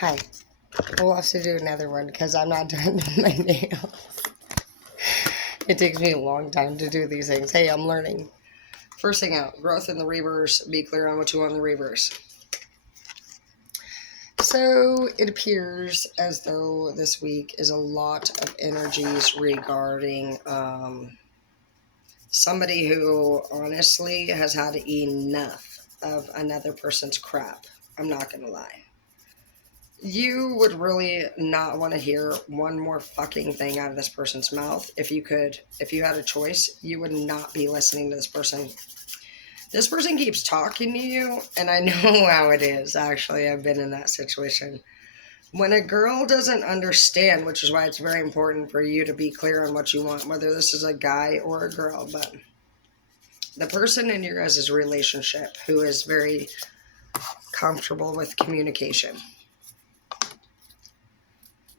Hi. We'll have to do another one because I'm not done with my nails. It takes me a long time to do these things. Hey, I'm learning. First thing out, growth in the reverse. Be clear on what you want in the reverse. So it appears as though this week is a lot of energies regarding somebody who honestly has had enough of another person's crap. I'm not going to lie. You would really not want to hear one more fucking thing out of this person's mouth. If you had a choice, you would not be listening to this person. This person keeps talking to you, and I know how it is, actually. I've been in that situation. When a girl doesn't understand, which is why it's very important for you to be clear on what you want, whether this is a guy or a girl, but the person in your guys' relationship who is very comfortable with communication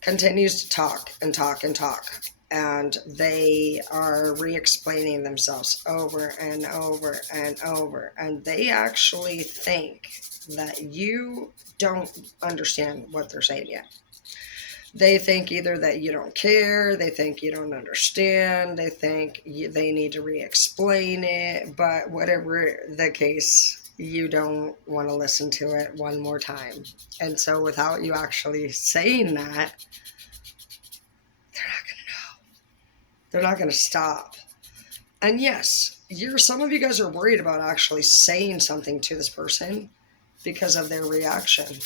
continues to talk and talk and talk, and they are re-explaining themselves over and over and over, and they actually think that you don't understand what they're saying yet. They think either that you don't care, they think you don't understand, they think they need to re-explain it, but whatever the case, you don't want to listen to it one more time. And so without you actually saying that, they're not going to know. They're not going to stop. And yes, some of you guys are worried about actually saying something to this person because of their reaction.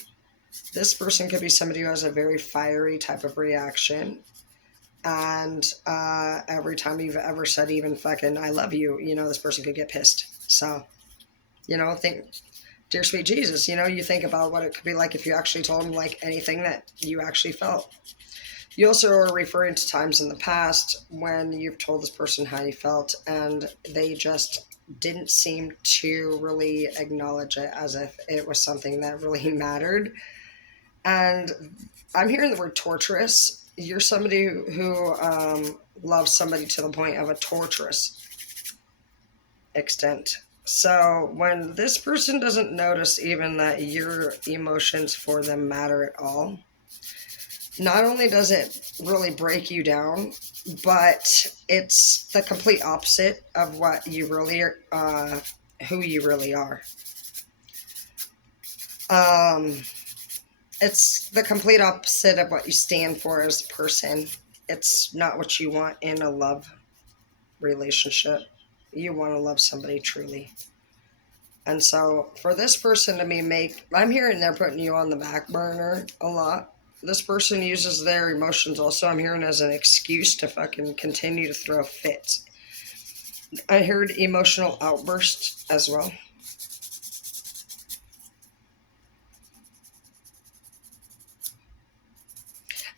This person could be somebody who has a very fiery type of reaction. And every time you've ever said even fucking I love you, this person could get pissed. So, think, dear sweet Jesus, you think about what it could be like if you actually told them like anything that you actually felt. You also are referring to times in the past when you've told this person how you felt and they just didn't seem to really acknowledge it as if it was something that really mattered. And I'm hearing the word torturous. You're somebody who loves somebody to the point of a torturous extent. So when this person doesn't notice even that your emotions for them matter at all, not only does it really break you down, but it's the complete opposite of what you really are, who you really are. It's the complete opposite of what you stand for as a person. It's not what you want in a love relationship. You want to love somebody truly. And so for this person to I'm hearing they're putting you on the back burner a lot. This person uses their emotions also, I'm hearing, as an excuse to fucking continue to throw fits. I heard emotional outbursts as well.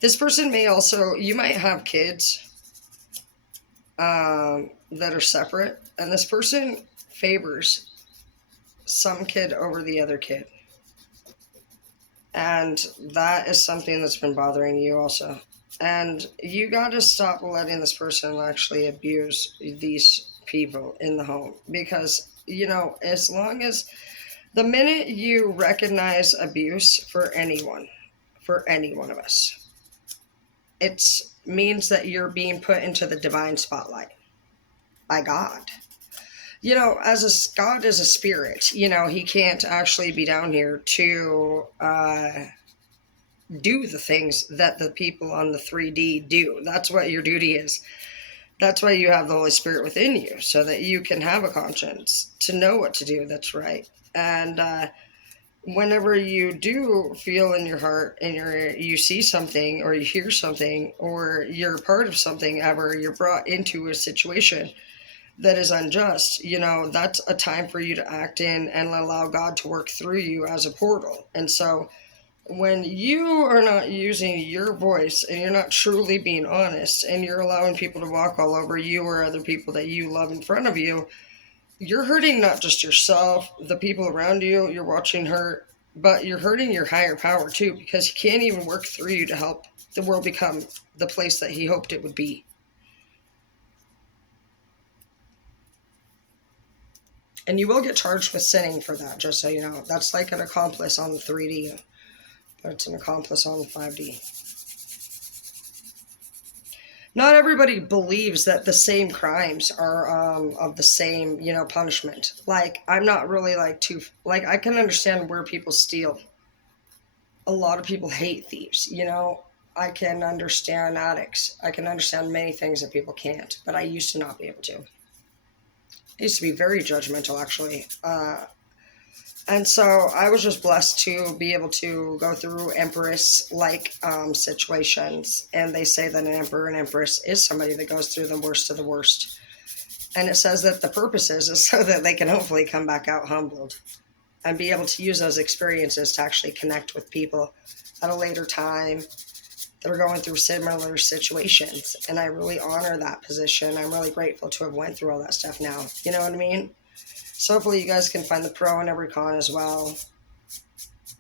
This person may also, you might have kids that are separate, and this person favors some kid over the other kid. And that is something that's been bothering you also. And you got to stop letting this person actually abuse these people in the home. Because, as long as the minute you recognize abuse for any one of us, it means that you're being put into the divine spotlight by God. God is a spirit, he can't actually be down here to do the things that the people on the 3D do. That's what your duty is. That's why you have the Holy Spirit within you, so that you can have a conscience to know what to do that's right. And whenever you do feel in your heart and you see something or you hear something or you're part of something ever, you're brought into a situation that is unjust, that's a time for you to act in and allow God to work through you as a portal. And so when you are not using your voice and you're not truly being honest and you're allowing people to walk all over you or other people that you love in front of you, you're hurting not just yourself, the people around you you're watching hurt, but you're hurting your higher power too, because he can't even work through you to help the world become the place that he hoped it would be. And you will get charged with sinning for that, just so you know. That's like an accomplice on the 3D. but it's an accomplice on 5D. Not everybody believes that the same crimes are of the same, punishment. Like, I'm not really I can understand where people steal. A lot of people hate thieves, I can understand addicts. I can understand many things that people can't, but I used to not be able to. I used to be very judgmental, actually. And so I was just blessed to be able to go through empress-like situations. And they say that an emperor and empress is somebody that goes through the worst of the worst. And it says that the purpose is so that they can hopefully come back out humbled and be able to use those experiences to actually connect with people at a later time that are going through similar situations. And I really honor that position. I'm really grateful to have went through all that stuff now. You know what I mean? So hopefully you guys can find the pro in every con as well.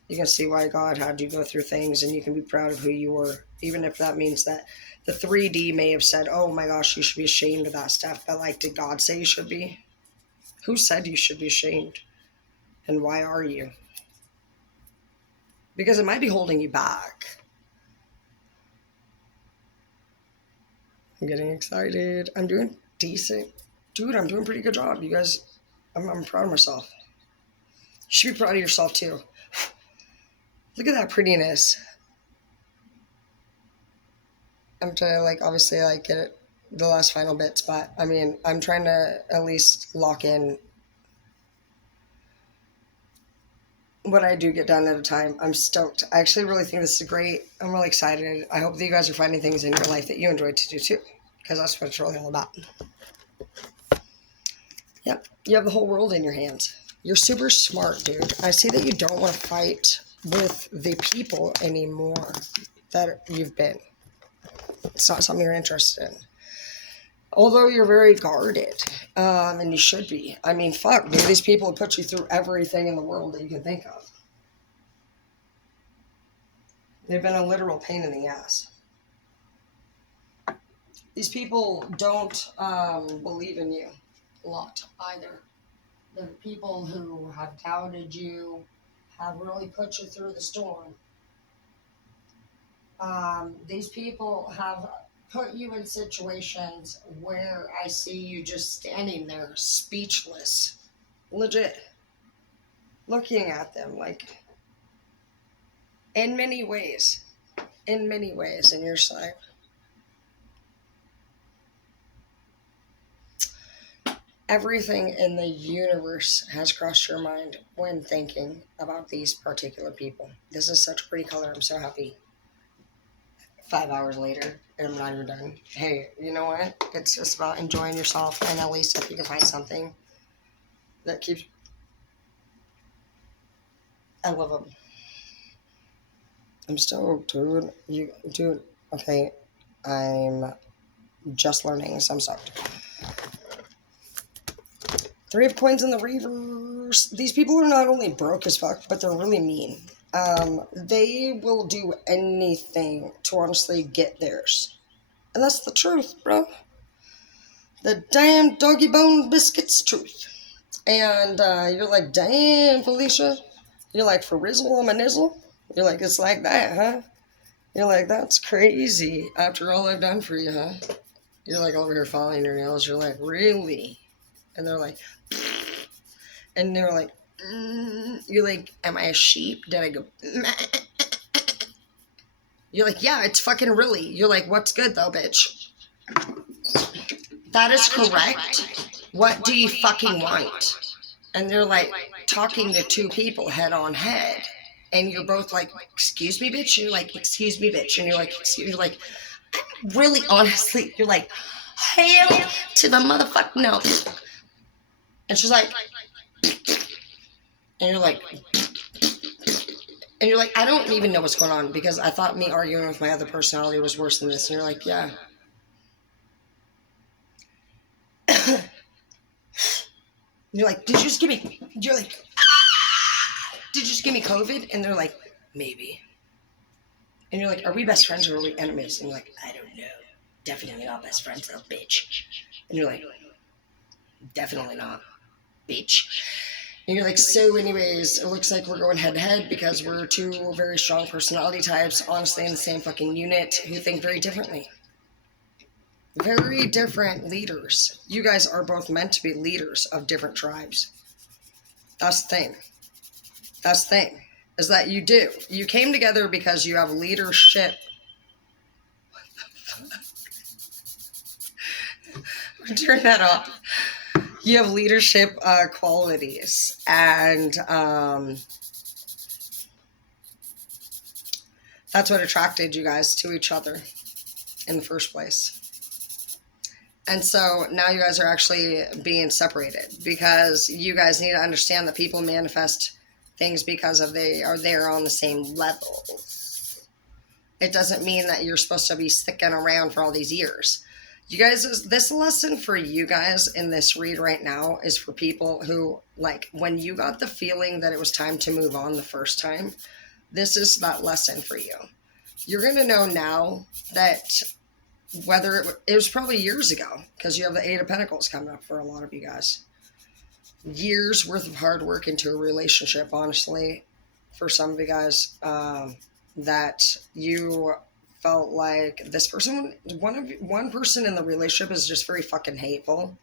You can see why God had you go through things, and you can be proud of who you were, even if that means that the 3D may have said, oh my gosh, you should be ashamed of that stuff. But did God say you should be? Who said you should be ashamed? And why are you? Because it might be holding you back. I'm getting excited. I'm doing decent. Dude, I'm doing a pretty good job. You guys, I'm proud of myself. You should be proud of yourself too. Look at that prettiness. I'm trying to obviously get it, the last final bits, but I mean, I'm trying to at least lock in what I do get done at a time. I'm stoked. I actually really think this is great. I'm really excited. I hope that you guys are finding things in your life that you enjoy to do too, because that's what it's really all about. Yep, you have the whole world in your hands. You're super smart, dude. I see that you don't want to fight with the people anymore that you've been. It's not something you're interested in. Although you're very guarded, and you should be. I mean, fuck, dude, these people have put you through everything in the world that you can think of. They've been a literal pain in the ass. These people don't believe in you a lot either. The people who have doubted you, have really put you through the storm. These people have put you in situations where I see you just standing there speechless, legit, looking at them in many ways, in your side. Everything in the universe has crossed your mind when thinking about these particular people. This is such a pretty color. I'm so happy. 5 hours later, and I'm not even done. Hey, you know what? It's just about enjoying yourself, and at least if you can find something that keeps... I love them. I'm stoked, dude. Okay, I'm just learning, so I'm stoked. 3 of coins in the reverse. These people are not only broke as fuck, but they're really mean. They will do anything to honestly get theirs. And that's the truth, bro. The damn doggy bone biscuits truth. And you're like, damn, Felicia. You're like, for rizzle on my nizzle? You're like, it's like that, huh? You're like, that's crazy after all I've done for you, huh? You're like over here filing your nails. You're like, really? And they're like, and they're like, you're like, am I a sheep? Did I go? You're like, yeah, it's fucking really. You're like, what's good though, bitch? That is correct. What do you fucking want? And they're like talking to 2 people head on head. And you're both like, excuse me, bitch. And you're like, excuse me, bitch. And you're like, you're like, really honestly, you're like, hell to the motherfucker, no. And she's like, and you're like, I don't even know what's going on, because I thought me arguing with my other personality was worse than this. And you're like, yeah. You're like, did you just give me, you're like, did you just give me COVID? And they're like, maybe. And you're like, are we best friends or are we enemies? And you're like, I don't know. Definitely not best friends, though, bitch. And you're like, definitely not, bitch. And you're like, so anyways, it looks like we're going head to head because we're two very strong personality types, honestly in the same fucking unit, who think very differently. Very different leaders. You guys are both meant to be leaders of different tribes. That's the thing. That's the thing. Is that you do. You came together because you have leadership. Turn that off. You have leadership qualities. And that's what attracted you guys to each other in the first place. And so now you guys are actually being separated because you guys need to understand that people manifest things because of they are there on the same level. It doesn't mean that you're supposed to be sticking around for all these years. You guys, this lesson for you guys in this read right now is for people who, like, when you got the feeling that it was time to move on the first time, this is that lesson for you. You're going to know now that whether it was probably years ago, because you have the Eight of Pentacles coming up for a lot of you guys. Years worth of hard work into a relationship, honestly, for some of you guys, that you felt like this person, one person in the relationship is just very fucking hateful.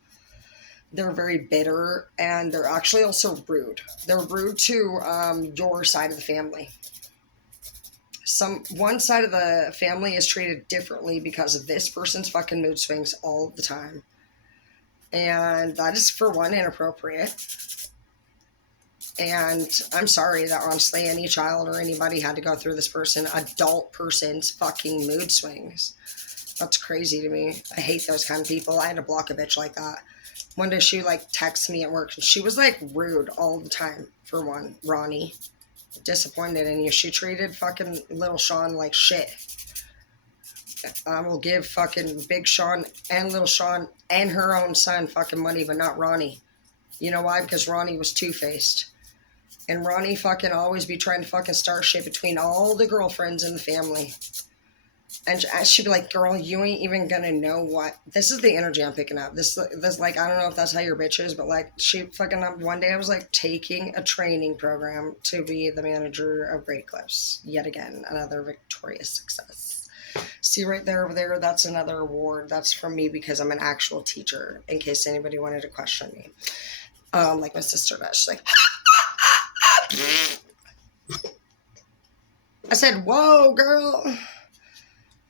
They're very bitter, and they're actually also rude. They're rude to your side of the family. One side of the family is treated differently because of this person's fucking mood swings all the time. And that is, for one, inappropriate. And I'm sorry that honestly any child or anybody had to go through this adult person's fucking mood swings. That's crazy to me. I hate those kind of people. I had to block a bitch like that. One day she like texted me at work and she was like rude all the time, for one, Ronnie. Disappointed in you. She treated fucking little Sean like shit. I will give fucking Big Sean and little Sean and her own son fucking money, but not Ronnie. You know why? Because Ronnie was two-faced. And Ronnie fucking always be trying to fucking start shit between all the girlfriends in the family. And she'd be like, girl, you ain't even gonna know what. This is the energy I'm picking up. This like, I don't know if that's how your bitch is, but like, she fucking, one day I was like taking a training program to be the manager of Great Clips. Yet again, another victorious success. See right there, over there, that's another award. That's from me because I'm an actual teacher, in case anybody wanted to question me. Like my sister does. She's like, I said, whoa, girl.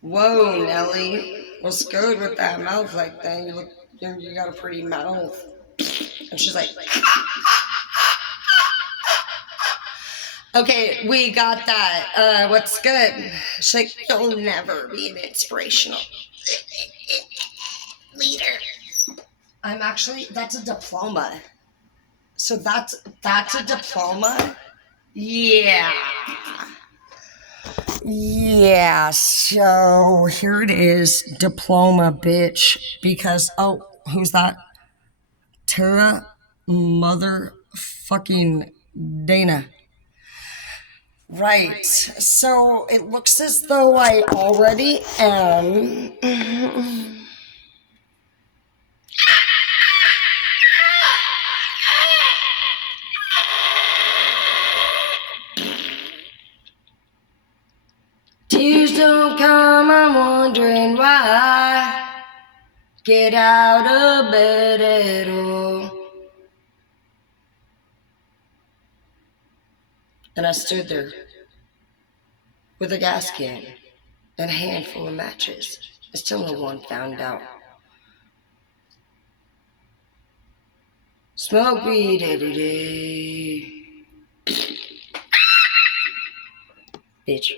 Whoa, Nelly, what's good with that mouth like that? You got a pretty mouth. And she's like, okay, we got that. What's good? She's like, you'll never be an inspirational leader. I'm actually, that's a diploma. So that's a diploma? Yeah. Yeah, so here it is, diploma, bitch, because, oh, who's that? Tara motherfucking Dana. Right, so it looks as though I already am. Tears don't come, I'm wondering why. Get out of bed at all. And I stood there with a gas can and a handful of matches. And still no one found out. Smoke weed every day. Bitch.